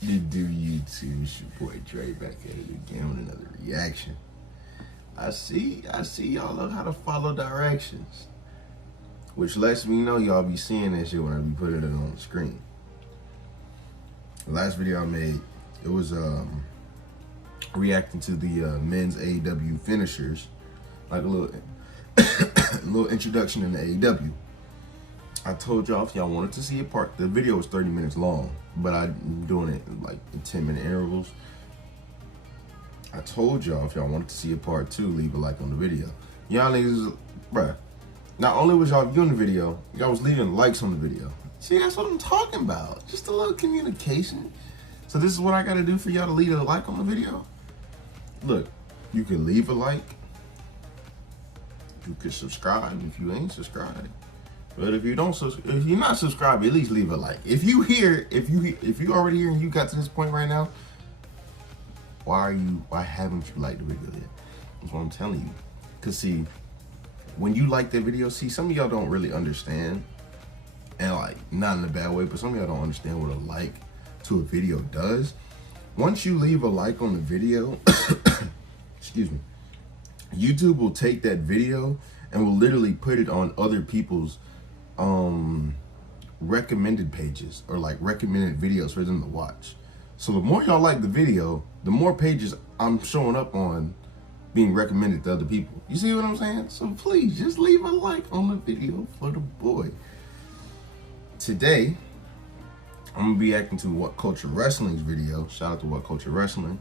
The do YouTube, it's your boy Dre back at it again with another reaction. I see y'all know how to follow directions, which lets me know y'all be seeing that shit when I be putting it on the screen. The last video I made, it was reacting to the men's AEW finishers, like a little little introduction in the AEW. I told y'all if y'all wanted to see a part, the video was 30 minutes long, but I'm doing it like in 10-minute intervals. I told y'all if y'all wanted to see a part 2, leave a like on the video. Y'all niggas, bruh, not only was y'all viewing the video, y'all was leaving likes on the video. See, that's what I'm talking about. Just a little communication. So this is what I gotta do for y'all to leave a like on the video? Look, you can leave a like. You can subscribe if you ain't subscribed. But if you're not subscribed, at least leave a like. If you already here and you got to this point right now, why haven't you liked the video yet? That's what I'm telling you. Cause see, when you like that video, see, some of y'all don't really understand, and like not in a bad way, but some of y'all don't understand what a like to a video does. Once you leave a like on the video, excuse me, YouTube will take that video and will literally put it on other people's recommended pages, or like recommended videos for them to watch. So the more y'all like the video, the more pages I'm showing up on being recommended to other people. You see what I'm saying? So please just leave a like on the video for the boy. Today, I'm gonna be acting to What Culture Wrestling's video. Shout out to What Culture Wrestling.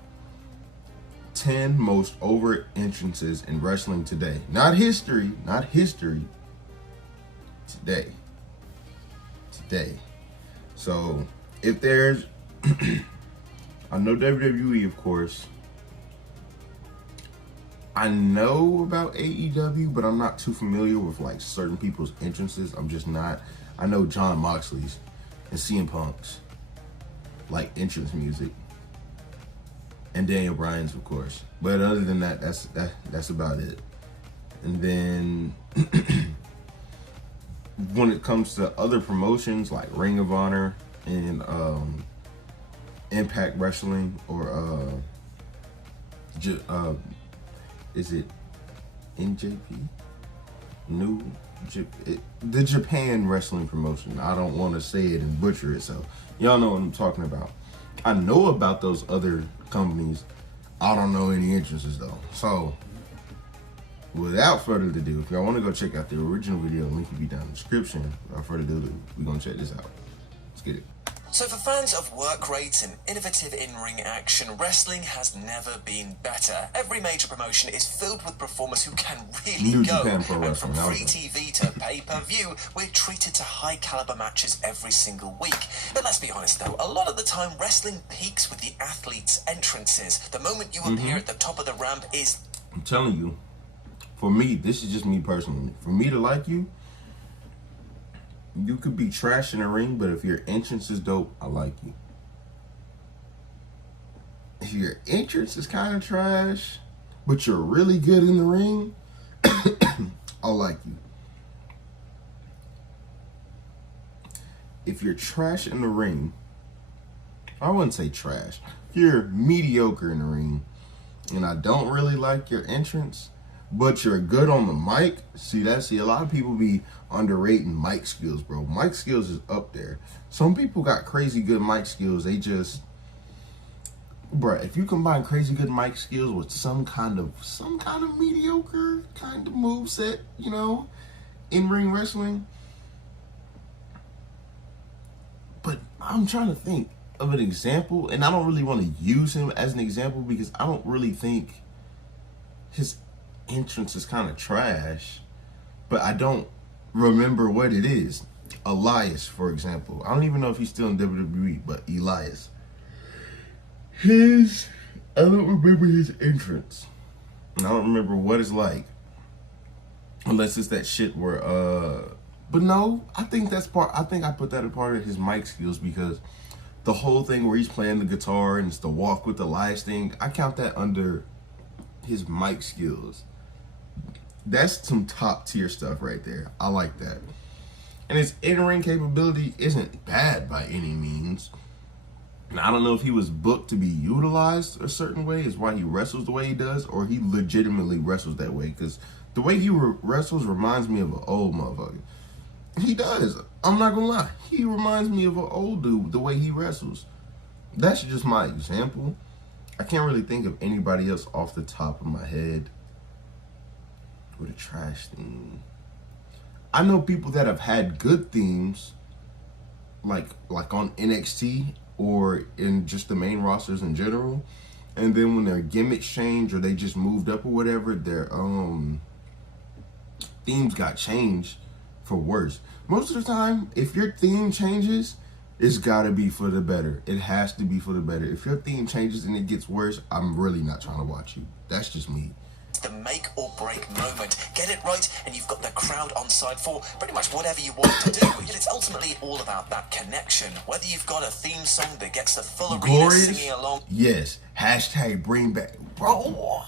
10 most over entrances in wrestling today. Not history, not history. Today. So if there's I know WWE, of course. I know about AEW, but I'm not too familiar with like certain people's entrances. I'm just not. I know John Moxley's and CM Punk's like entrance music, and Daniel Bryan's, of course. But other than that, that's about it. And then when it comes to other promotions like Ring of Honor and Impact Wrestling, or is it NJP? The Japan wrestling promotion. I don't want to say it and butcher it, so y'all know what I'm talking about. I know about those other companies. I don't know any entrances though. So without further ado, if y'all want to go check out the original video, link will be down in the description. Without further ado, we're gonna check this out. Let's get it. So for fans of work rates and innovative in-ring action, wrestling has never been better. Every major promotion is filled with performers who can really go. And from free TV to pay-per-view, we're treated to high-caliber matches every single week. But let's be honest though, a lot of the time wrestling peaks with the athletes' entrances. The moment you appear at the top of the ramp is... I'm telling you, for me, this is just me personally. For me to like you, you could be trash in the ring, but if your entrance is dope, I like you. If your entrance is kind of trash, but you're really good in the ring, I like you. If you're trash in the ring, I wouldn't say trash. If you're mediocre in the ring, and I don't really like your entrance, but you're good on the mic. See, a lot of people be underrating mic skills, bro. Mic skills is up there. Some people got crazy good mic skills. They just, bro, if you combine crazy good mic skills with some kind of mediocre kind of moveset, you know, in ring wrestling. But I'm trying to think of an example, and I don't really want to use him as an example because I don't really think his entrance is kind of trash, but I don't remember what it is. Elias, for example. I don't even know if he's still in WWE, but Elias. I don't remember his entrance. And I don't remember what it's like. Unless it's that shit where, but no, I think I put that as part of his mic skills, because the whole thing where he's playing the guitar and it's the walk with Elias thing, I count that under his mic skills. That's some top tier stuff right there. I like that. And his in-ring capability isn't bad by any means. And I don't know if he was booked to be utilized a certain way, is why he wrestles the way he does, or he legitimately wrestles that way. Because the way he wrestles reminds me of an old motherfucker. He does. I'm not gonna lie. He reminds me of an old dude, the way he wrestles. That's just my example. I can't really think of anybody else off the top of my head with a trash theme. I know people that have had good themes, like on NXT or in just the main rosters in general, and then when their gimmicks change or they just moved up or whatever, their themes got changed for worse. Most of the time, if your theme changes, it's gotta be for the better. It has to be for the better. If your theme changes and it gets worse, I'm really not trying to watch you. That's just me. The make or break moment. Get it right and you've got the crowd on side for pretty much whatever you want to do. Yet it's ultimately all about that connection. Whether you've got a theme song that gets the full arena singing along. Yes. Hashtag bring back. Bro, what?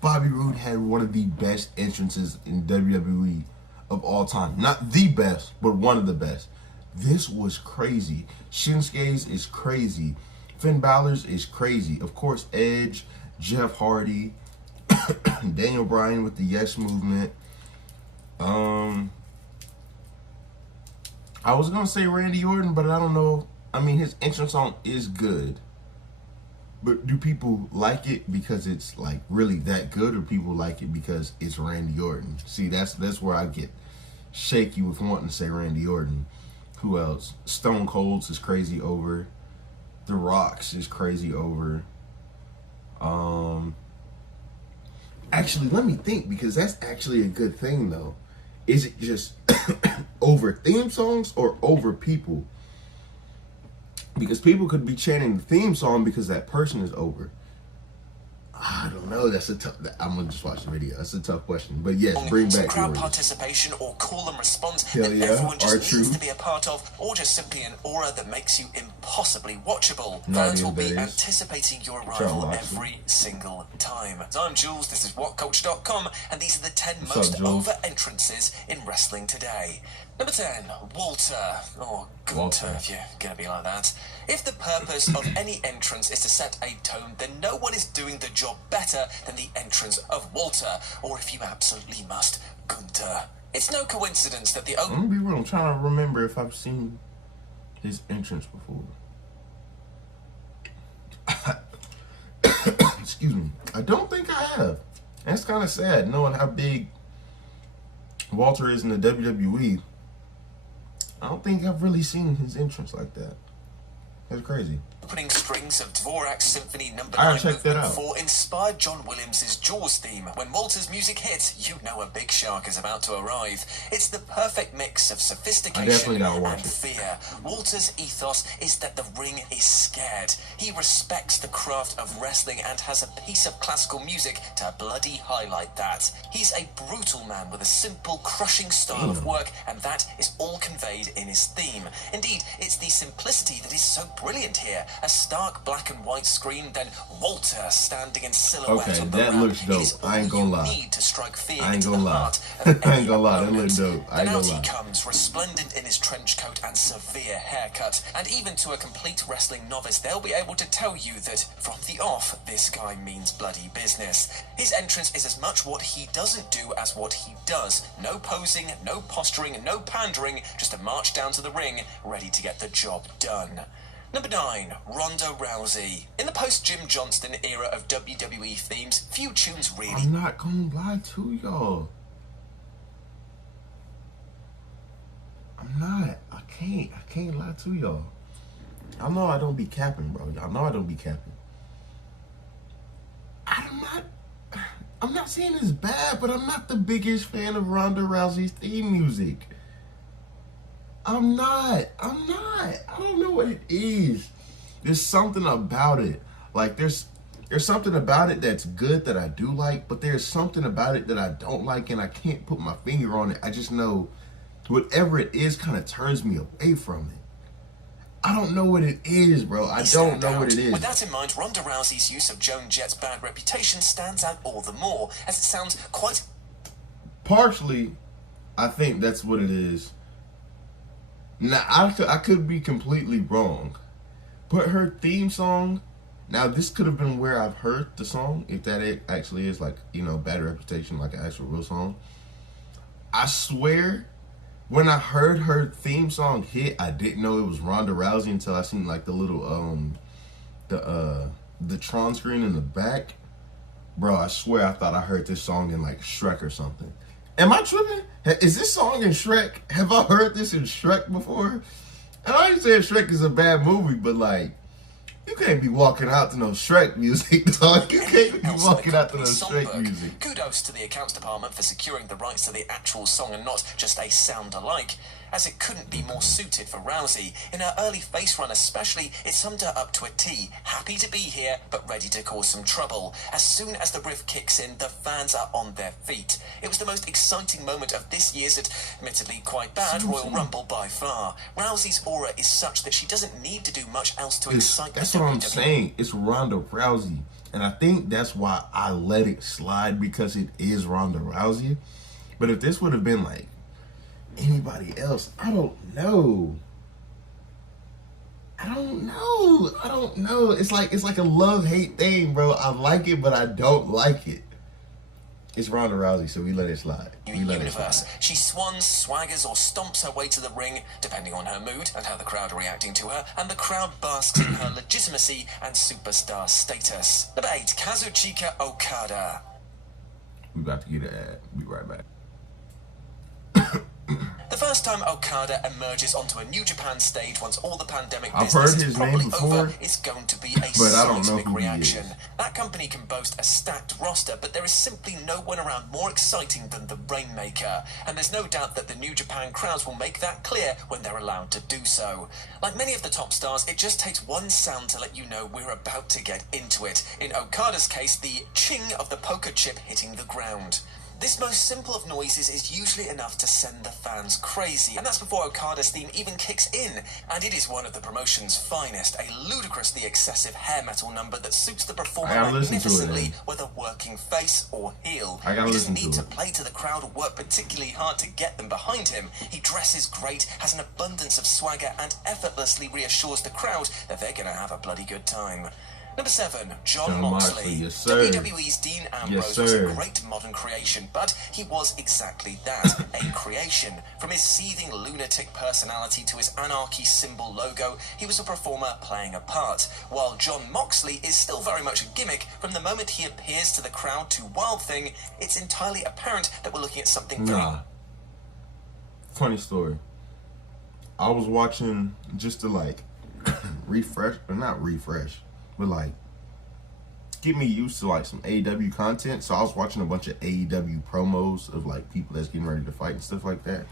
Bobby Roode had one of the best entrances in WWE of all time. Not the best, but one of the best. This was crazy. Shinsuke's is crazy. Finn Balor's is crazy. Of course, Edge, Jeff Hardy, Daniel Bryan with the Yes Movement. I was gonna say Randy Orton, but I don't know. I mean, his entrance song is good, but do people like it because it's like really that good, or people like it because it's Randy Orton? See, that's where I get shaky with wanting to say Randy Orton. Who else? Stone Cold's is crazy over. The Rock's is crazy over. Actually, let me think, because that's actually a good thing though. Is it just over theme songs or over people? Because people could be chanting the theme song because that person is over. I don't know. That's a tough. I'm gonna just watch the video. That's a tough question. But yes, bring back crowd participation or call and response that everyone just needs to be a part of, or just simply an aura that makes you impossibly watchable. Fans will be anticipating your arrival every single time. I'm Jules. This is WhatCulture.com, and these are the 10 most over entrances in wrestling today. Number 10, Walter, or Gunther, if you're gonna be like that. If the purpose of any entrance is to set a tone, then no one is doing the job better than the entrance of Walter, or if you absolutely must, Gunther. It's no coincidence that the I'm gonna be real, I'm trying to remember if I've seen his entrance before. Excuse me. I don't think I have. That's kind of sad, knowing how big Walter is in the WWE. I don't think I've really seen his entrance like that. That's crazy. Opening strings of Dvorak's Symphony No. 9 Movement 4 inspired John Williams' Jaws theme. When Walter's music hits, you know a big shark is about to arrive. It's the perfect mix of sophistication and fear. Walter's ethos is that the ring is scared. He respects the craft of wrestling and has a piece of classical music to bloody highlight that. He's a brutal man with a simple, crushing style of work, and that is all conveyed in his theme. Indeed, it's the simplicity that is so brilliant here. A stark black and white screen, then Walter standing in silhouette on the ramp. That looks dope. I ain't gonna lie. Need to strike fear I ain't into gonna the lie. heart of I ain't gonna lie. That looks dope. I ain't gonna lie. Then out he comes, resplendent in his trench coat and severe haircut. And even to a complete wrestling novice, they'll be able to tell you that from the off, this guy means bloody business. His entrance is as much what he doesn't do as what he does. No posing, no posturing, no pandering, just a march down to the ring, ready to get the job done. Number 9, Ronda Rousey. In the post-Jim Johnston era of WWE themes, few tunes really... I'm not gonna lie to y'all. I'm not. I can't lie to y'all. Y'all know I don't be capping, bro. Y'all know I don't be capping. I'm not saying it's bad, but I'm not the biggest fan of Ronda Rousey's theme music. I'm not. I don't know what it is. There's something about it. Like there's something about it that's good that I do like, but there's something about it that I don't like, and I can't put my finger on it. I just know whatever it is kind of turns me away from it. I don't know what it is, bro. I don't know what it is. With that in mind, Ronda Rousey's use of Joan Jett's bad reputation stands out all the more, as it sounds quite... Partially, I think that's what it is. Now, I could be completely wrong, But her theme song, now this could have been where I've heard the song, if that actually is like, you know, Bad Reputation, like an actual real song. I swear, when I heard her theme song hit, I didn't know it was Ronda Rousey until I seen like the little the Tron screen in the back. Bro, I swear I thought I heard this song in like Shrek or something. Am I tripping? Is this song in Shrek? Have I heard this in Shrek before? And I ain't saying Shrek is a bad movie, but like, you can't be walking out to no Shrek music, dog. You can't be walking out to no Shrek music. Kudos to the accounts department for securing the rights to the actual song and not just a sound alike, as it couldn't be more suited for Rousey. In her early face run especially, it summed her up to a T. Happy to be here, but ready to cause some trouble. As soon as the riff kicks in, the fans are on their feet. It was the most exciting moment of this year's, admittedly quite bad, Royal Rumble by far. Rousey's aura is such that she doesn't need to do much else to excite the WWE. That's what I'm saying. It's Ronda Rousey. And I think that's why I let it slide, because it is Ronda Rousey. But if this would have been like anybody else, I don't know. It's like a love-hate thing, bro. I like it, but I don't like it. It's Ronda Rousey, so we let it slide. Universe. She swans, swaggers, or stomps her way to the ring, depending on her mood and how the crowd are reacting to her, and the crowd basks in her legitimacy and superstar status. Number 8, Kazuchika Okada. We about to get an ad. Be right back. The first time Okada emerges onto a New Japan stage once all the pandemic I've business heard is his probably name before, over, it's going to be a but I don't know seismic who he reaction. is. That company can boast a stacked roster, but there is simply no one around more exciting than the Rainmaker, and there's no doubt that the New Japan crowds will make that clear when they're allowed to do so. Like many of the top stars, it just takes one sound to let you know we're about to get into it. In Okada's case, the ching of the poker chip hitting the ground. This most simple of noises is usually enough to send the fans crazy, and that's before Okada's theme even kicks in, and it is one of the promotion's finest, a ludicrously excessive hair metal number that suits the performer magnificently, whether working face or heel. He doesn't need to play to the crowd or work particularly hard to get them behind him. He dresses great, has an abundance of swagger, and effortlessly reassures the crowd that they're going to have a bloody good time. Number 7, Jon Moxley. Yes, sir. WWE's Dean Ambrose was a great modern creation, but he was exactly that, a creation. From his seething lunatic personality to his anarchy symbol logo, he was a performer playing a part. While Jon Moxley is still very much a gimmick, from the moment he appears to the crowd to Wild Thing, it's entirely apparent that we're looking at something very... Funny story. I was watching just to like refresh, but not refresh, but like get me used to like some AEW content. So I was watching a bunch of AEW promos of like people that's getting ready to fight and stuff like that.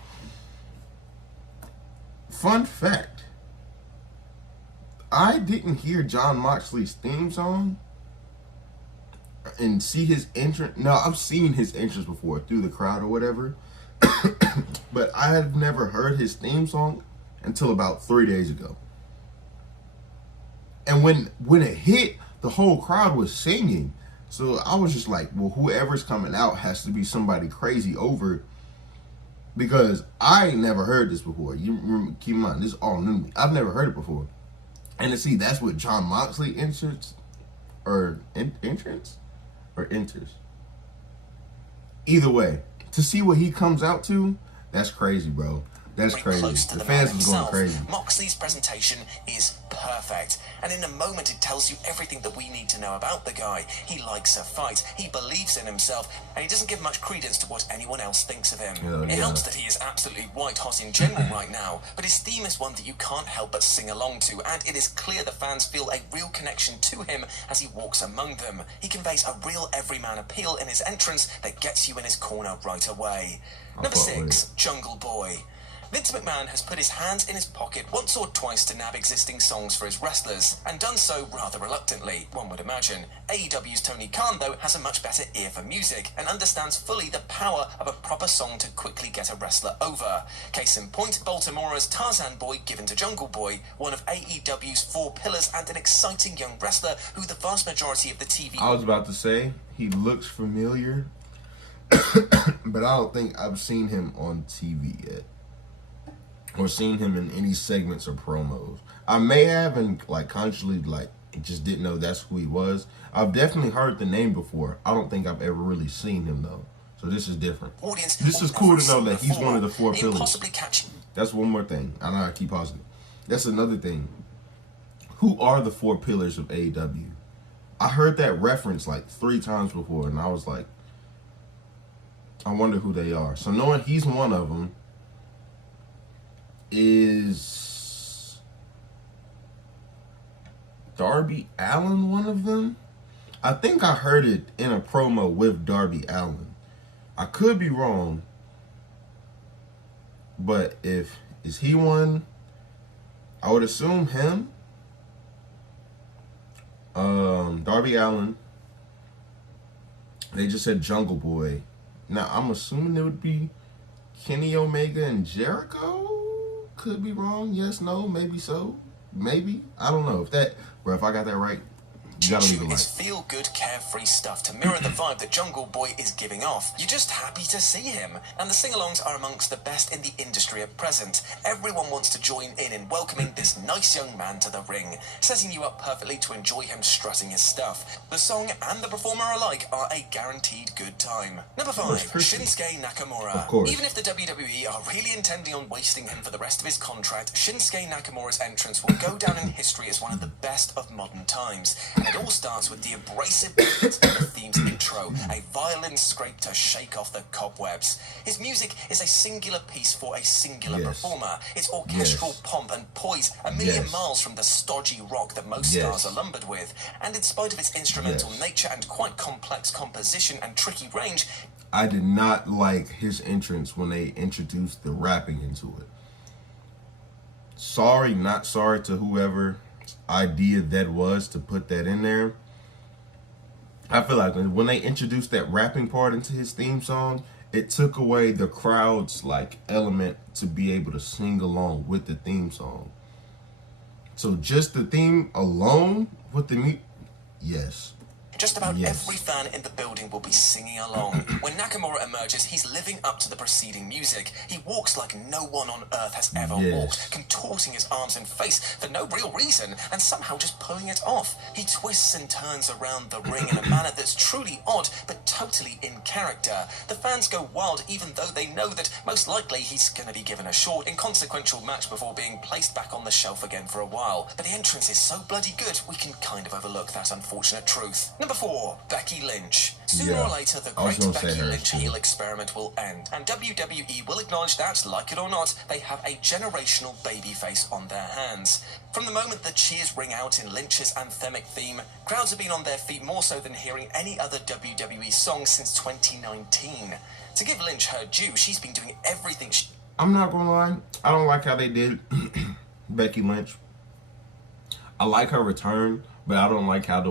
Fun fact, I didn't hear Jon Moxley's theme song and see his entrance. No, I've seen his entrance before through the crowd or whatever, but I had never heard his theme song until about 3 days ago. And when it hit, the whole crowd was singing. So I was just like, well, whoever's coming out has to be somebody crazy over, because I ain't never heard this before. You remember, keep in mind, this is all new to me. I've never heard it before. And to see that's what Jon Moxley enters. Either way, to see what he comes out to, that's crazy, bro. That's crazy. The fans was going crazy. Moxley's presentation is perfect, and in a moment it tells you everything that we need to know about the guy. He likes a fight, he believes in himself, and he doesn't give much credence to what anyone else thinks of him. It helps that he is absolutely white hot in general right now, but his theme is one that you can't help but sing along to, and it is clear the fans feel a real connection to him as he walks among them. He conveys a real everyman appeal in his entrance that gets you in his corner right away. Number 6, Jungle Boy. Vince McMahon has put his hands in his pocket once or twice to nab existing songs for his wrestlers, and done so rather reluctantly, one would imagine. AEW's Tony Khan, though, has a much better ear for music, and understands fully the power of a proper song to quickly get a wrestler over. Case in point, Baltimore's Tarzan Boy given to Jungle Boy, one of AEW's 4 pillars and an exciting young wrestler who the vast majority of the TV... I was about to say, he looks familiar, but I don't think I've seen him on TV yet, or seen him in any segments or promos. I may have and like consciously like just didn't know that's who he was. I've definitely heard the name before. I don't think I've ever really seen him though. So this is different. This is cool to know that he's one of the 4 pillars. That's one more thing. I know I keep pausing. That's another thing. Who are the 4 pillars of AEW? I heard that reference like 3 times before, and I was like, I wonder who they are. So knowing he's one of them, is Darby Allin one of them? I think I heard it in a promo with Darby Allin. I could be wrong, but is he one? I would assume him. Darby Allin. They just said Jungle Boy. Now I'm assuming it would be Kenny Omega and Jericho. Could be wrong. Yes, no, maybe so. Maybe. I don't know. If I got that right, you gotta leave it right. It's feel-good, carefree stuff to mirror the vibe that Jungle Boy is giving off. You're just happy to see him. And the sing-alongs are amongst the best in the industry at present. Everyone wants to join in welcoming this nice young man to the ring, setting you up perfectly to enjoy him strutting his stuff. The song and the performer alike are a guaranteed good time. Number 5, Shinsuke Nakamura. Of course. Even if the WWE are really intending on wasting him for the rest of his contract, Shinsuke Nakamura's entrance will go down in history as one of the best of modern times. And it all starts with the abrasive beats of the theme's intro, a violin scrape to shake off the cobwebs. His music is a singular piece for a singular performer. Its orchestral pomp and poise a million miles from the stodgy rock that most stars are lumbered with. And in spite of its instrumental nature and quite complex composition and tricky range, I did not like his entrance when they introduced the rapping into it. Sorry, not sorry to whoever idea that was to put that in there. I feel like when they introduced that rapping part into his theme song, it took away the crowd's like element to be able to sing along with the theme song. So just the theme alone with the yes. Just about every fan in the building will be singing along. When Nakamura emerges, he's living up to the preceding music. He walks like no one on earth has ever walked, contorting his arms and face for no real reason, and somehow just pulling it off. He twists and turns around the ring in a manner that's truly odd, but totally in character. The fans go wild even though they know that most likely he's going to be given a short, inconsequential match before being placed back on the shelf again for a while. But the entrance is so bloody good, we can kind of overlook that unfortunate truth. Number 4, Becky Lynch. Sooner or later, the great Becky Lynch heel experiment will end, and WWE will acknowledge that, like it or not, they have a generational babyface on their hands. From the moment the cheers ring out in Lynch's anthemic theme, crowds have been on their feet more so than hearing any other WWE song since 2019. To give Lynch her due, she's been doing everything I'm not gonna lie, I don't like how they did Becky Lynch. I like her return, but I don't like how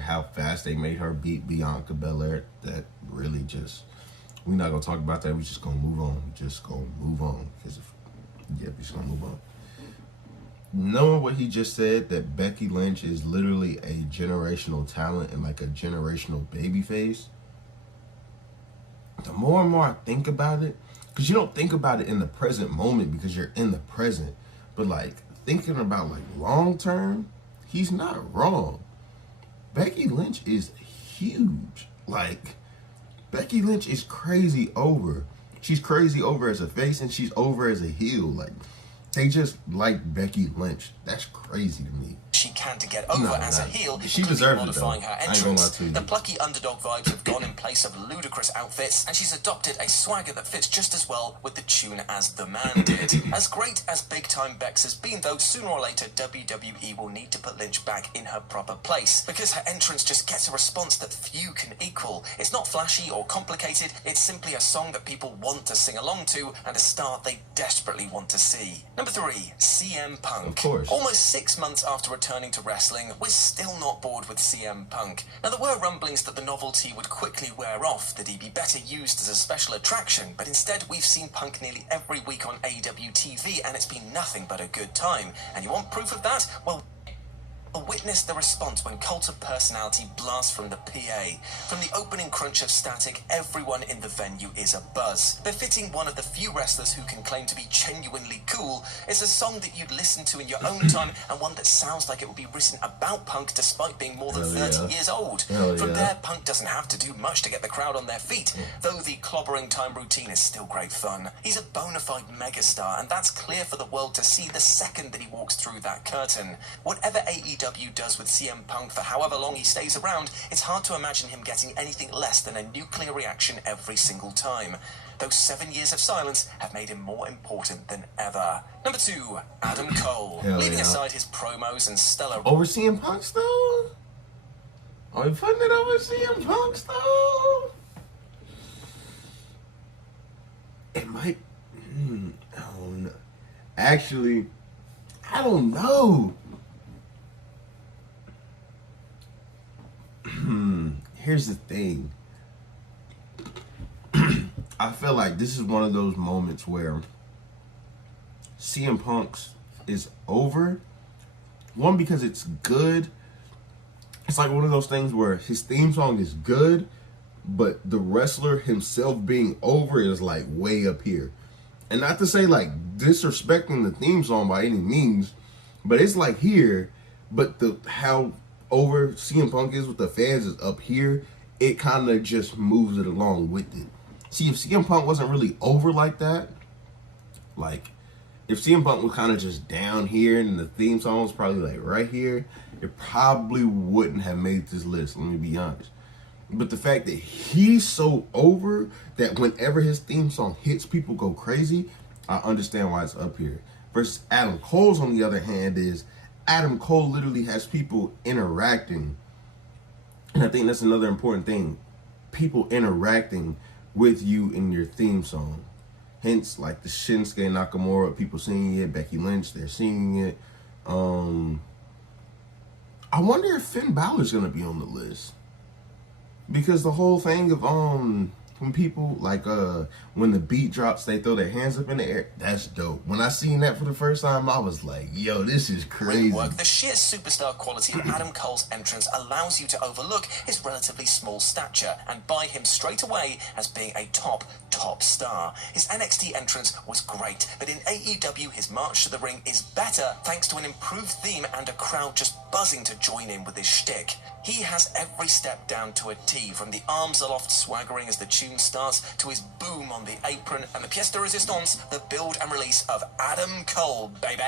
how fast they made her beat Bianca Belair. That really just, we're not gonna talk about that. We're just gonna move on. We're just gonna move on. We're just gonna move on. Knowing what he just said, that Becky Lynch is literally a generational talent and like a generational babyface. The more and more I think about it, because you don't think about it in the present moment because you're in the present, but like thinking about like long term, he's not wrong. Becky Lynch is huge. Like, Becky Lynch is crazy over. She's crazy over as a face and she's over as a heel. Like, they just like Becky Lynch. That's crazy to me. She can to get over as a heel, she deserves modifying it, her entrance. The plucky underdog vibes have gone in place of ludicrous outfits, and she's adopted a swagger that fits just as well with the tune as the man did. As great as Big Time Bex has been, though, sooner or later WWE will need to put Lynch back in her proper place, because her entrance just gets a response that few can equal. It's not flashy or complicated, it's simply a song that people want to sing along to, and a star they desperately want to see. Number 3, CM Punk. Of course. Almost 6 months after returning to wrestling, we're still not bored with CM Punk. Now, there were rumblings that the novelty would quickly wear off, that he'd be better used as a special attraction, but instead we've seen Punk nearly every week on AEW TV, and it's been nothing but a good time. And you want proof of that? Well, But witness the response when Cult of Personality blasts from the PA. From the opening crunch of static, everyone in the venue is abuzz. Befitting one of the few wrestlers who can claim to be genuinely cool, it's a song that you'd listen to in your own time and one that sounds like it would be written about Punk despite being more than 30 years old. From there, Punk doesn't have to do much to get the crowd on their feet, though the clobbering time routine is still great fun. He's a bona fide megastar, and that's clear for the world to see the second that he walks through that curtain. Whatever AEW does with CM Punk for however long he stays around, it's hard to imagine him getting anything less than a nuclear reaction every single time. Those 7 years of silence have made him more important than ever. Number 2, Adam Cole. Leaving aside his promos and stellar... Over CM Punk though? Are we putting it over CM Punk though? It might... I don't know. Actually, I don't know. Here's the thing. I feel like this is one of those moments where CM Punk's is over. One, because it's good. It's like one of those things where his theme song is good, but the wrestler himself being over is like way up here. And not to say like disrespecting the theme song by any means, but it's like here, but the how over CM Punk is with the fans is up here. It kind of just moves it along with it. See, if CM Punk wasn't really over like that, like if CM Punk was kind of just down here and the theme song was probably like right here, it probably wouldn't have made this list, let me be honest. But the fact that he's so over that whenever his theme song hits, people go crazy, I understand why it's up here. Versus Adam Cole's, on the other hand, is Adam Cole literally has people interacting. And I think that's another important thing. People interacting with you in your theme song. Hence, like the Shinsuke Nakamura, people singing it, Becky Lynch, they're singing it. I wonder if Finn Balor's gonna be on the list. Because the whole thing of when people like when the beat drops, they throw their hands up in the air. That's dope. When I seen that for the first time, I was like, yo, this is crazy. The sheer superstar quality of Adam Cole's entrance allows you to overlook his relatively small stature and buy him straight away as being a top star. His NXT entrance was great, but in AEW his march to the ring is better thanks to an improved theme and a crowd just buzzing to join in with his shtick. He has every step down to a T, from the arms aloft swaggering as the tune starts to his boom on the apron and the pièce de résistance, the build and release of Adam Cole, baby.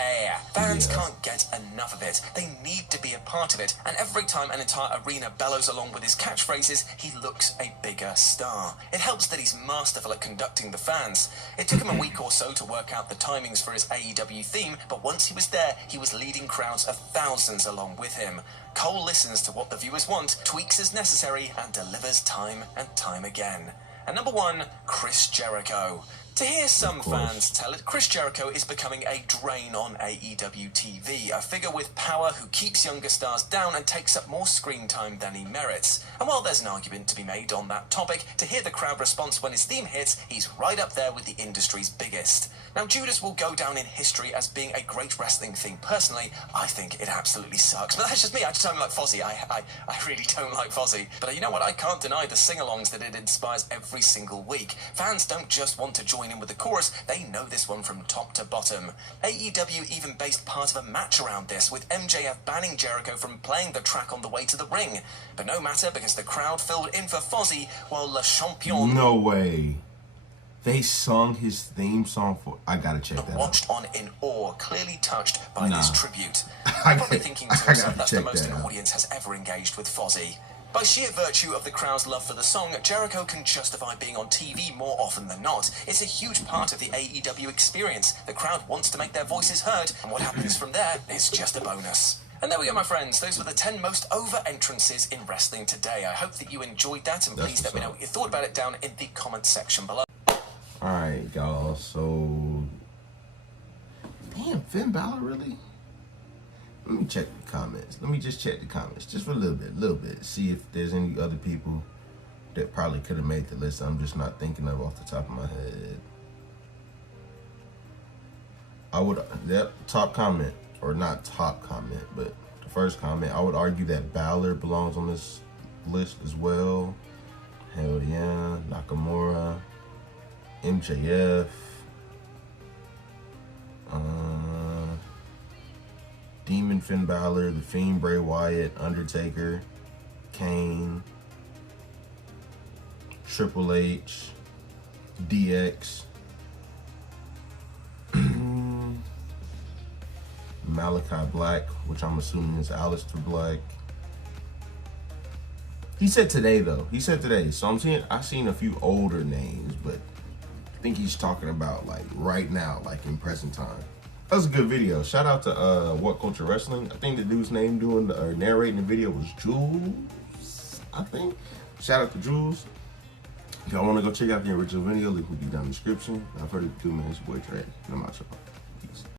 Fans can't get enough of it. They need to be a part of it, and every time an entire arena bellows along with his catchphrases, he looks a bigger star. It helps that he's masterful at conducting the fans. It took him a week or so to work out the timings for his AEW theme, but once he was there, he was leading crowds of thousands along with him. Cole listens to what the viewers want, tweaks as necessary, and delivers time and time again. And number 1, Chris Jericho. To hear some fans tell it, Chris Jericho is becoming a drain on AEW TV, a figure with power who keeps younger stars down and takes up more screen time than he merits. And while there's an argument to be made on that topic, to hear the crowd response when his theme hits, he's right up there with the industry's biggest. Now, Judas will go down in history as being a great wrestling theme. Personally, I think it absolutely sucks. But that's just me. I just don't like Fozzy. I really don't like Fozzy. But you know what? I can't deny the sing-alongs that it inspires every single week. Fans don't just want to join in with the chorus, they know this one from top to bottom. AEW even based part of a match around this, with MJF banning Jericho from playing the track on the way to the ring. But no matter, because the crowd filled in for Fozzy, while Le Champion... No way. They sung his theme song for... I gotta check that watched out. on in awe, clearly touched by this tribute. I'm probably thinking to himself that's the most an audience has ever engaged with Fozzy. By sheer virtue of the crowd's love for the song, Jericho can justify being on TV more often than not. It's a huge part of the AEW experience. The crowd wants to make their voices heard, and what happens from there is just a bonus. And there we go, my friends. Those were the 10 most over entrances in wrestling today. I hope that you enjoyed that, and please let me know what you thought about it down in the comment section below. Alright, y'all, so... Damn, Finn Balor, really? Let me check the comments. Let me just check the comments, just for a little bit. See if there's any other people that probably could have made the list I'm just not thinking of off the top of my head. I would, top comment, or not top comment, but the first comment. I would argue that Balor belongs on this list as well. Hell yeah. Nakamura, MJF, Demon Finn Balor, The Fiend Bray Wyatt, Undertaker, Kane, Triple H, DX, Malachi Black, which I'm assuming is Aleister Black. He said today though. He said today. So I've seen a few older names, but I think he's talking about like right now, like in present time. That was a good video. Shout out to What Culture Wrestling. I think the dude's name narrating the video was Jules, I think. Shout out to Jules. If y'all want to go check out the original video, link will be down in the description. I've heard it too, man. It's your boy Trey. I'm out, y'all. Peace.